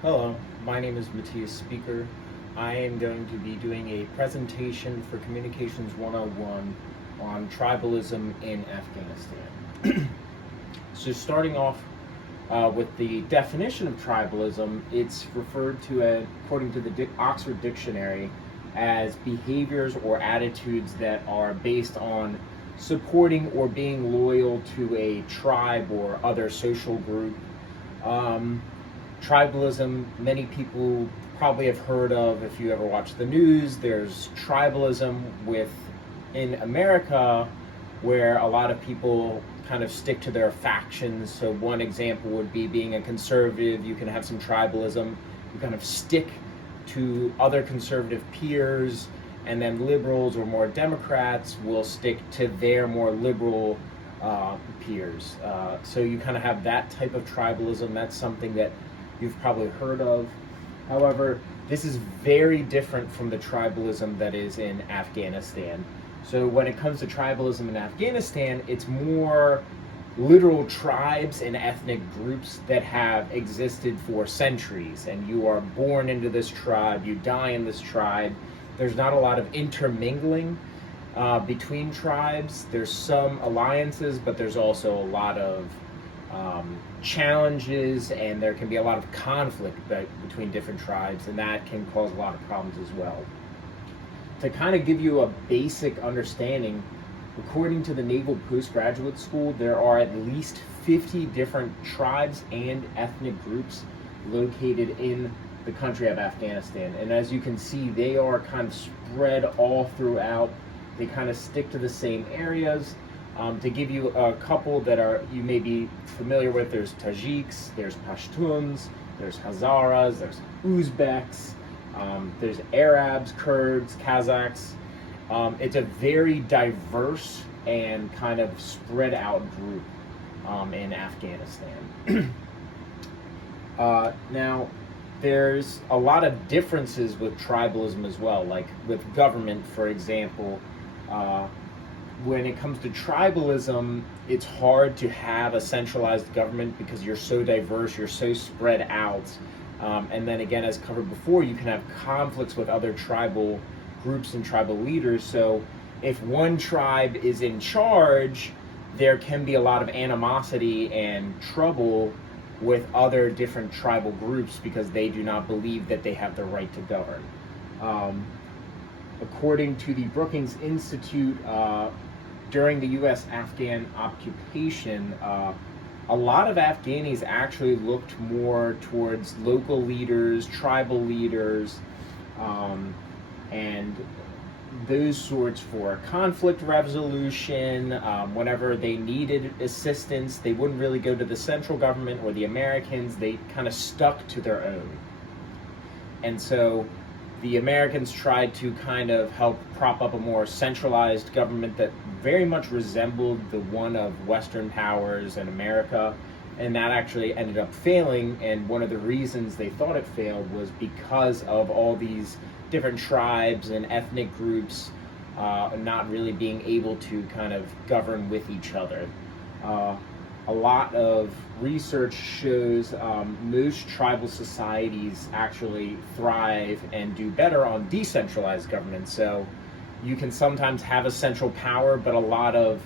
Hello, my name is Matthias Speaker. I am going to be doing a presentation for Communications 101 on tribalism in Afghanistan. So starting off with the definition of tribalism, it's referred to, according to the Oxford Dictionary, as behaviors or attitudes that are based on supporting or being loyal to a tribe or other social group. Tribalism, many people probably have heard of if you ever watch the news. There's tribalism in America, where a lot of people kind of stick to their factions. So one example would be being a conservative. You can have some tribalism. You kind of stick to other conservative peers, and then liberals or more Democrats will stick to their more liberal peers. So you kind of have that type of tribalism. That's something that you've probably heard of. However, this is very different from the tribalism that is in Afghanistan. So when it comes to tribalism in Afghanistan, it's more literal tribes and ethnic groups that have existed for centuries, and you are born into this tribe, you die in this tribe. There's not a lot of intermingling between tribes. There's some alliances, but there's also a lot of challenges, and there can be a lot of conflict between different tribes, and that can cause a lot of problems as well. To kind of give you a basic understanding, according to the Naval Postgraduate School, there are at least 50 different tribes and ethnic groups located in the country of Afghanistan. And as you can see, they are kind of spread all throughout. They kind of stick to the same areas. To give you a couple that you may be familiar with, there's Tajiks, there's Pashtuns, there's Hazaras, there's Uzbeks, there's Arabs, Kurds, Kazakhs. It's a very diverse and kind of spread out group in Afghanistan. Now, there's a lot of differences with tribalism as well, like with government, for example. When it comes to tribalism, it's hard to have a centralized government because you're so diverse, you're so spread out. And then again, as covered before, you can have conflicts with other tribal groups and tribal leaders. So if one tribe is in charge, there can be a lot of animosity and trouble with other different tribal groups because they do not believe that they have the right to govern. According to the Brookings Institute, during the U.S.-Afghan occupation, a lot of Afghanis actually looked more towards local leaders, tribal leaders, and those sorts for conflict resolution. Whenever they needed assistance, they wouldn't really go to the central government or the Americans. They kind of stuck to their own. And so the Americans tried to kind of help prop up a more centralized government that very much resembled the one of Western powers in America, and that actually ended up failing. And one of the reasons they thought it failed was because of all these different tribes and ethnic groups not really being able to kind of govern with each other. A lot of research shows most tribal societies actually thrive and do better on decentralized government. So you can sometimes have a central power, but a lot of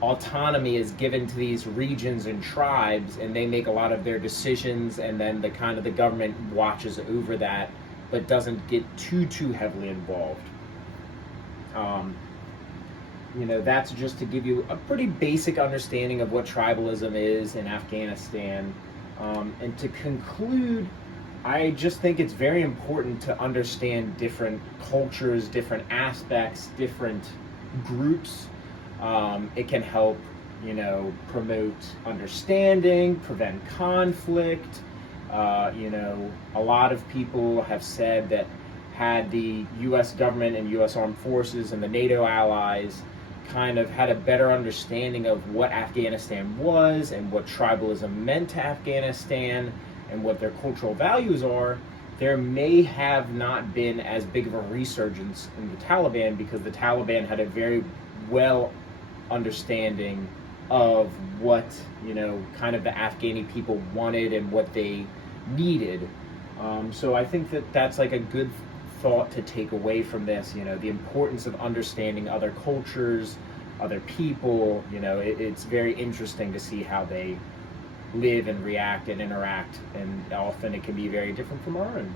autonomy is given to these regions and tribes, and they make a lot of their decisions, and then the government watches over that, but doesn't get too heavily involved. That's just to give you a pretty basic understanding of what tribalism is in Afghanistan. And to conclude, I just think it's very important to understand different cultures, different aspects, different groups. It can help, promote understanding, prevent conflict. A lot of people have said that had the U.S. government and U.S. armed forces and the NATO allies kind of had a better understanding of what Afghanistan was and what tribalism meant to Afghanistan and what their cultural values are, there may have not been as big of a resurgence in the Taliban, because the Taliban had a very well understanding of what, kind of the Afghani people wanted and what they needed. So I think that that's like a good thought to take away from this, you know, the importance of understanding other cultures, other people. You know, it's very interesting to see how they live and react and interact, and often it can be very different from our own.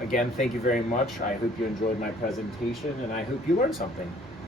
Again, thank you very much. I hope you enjoyed my presentation, and I hope you learned something.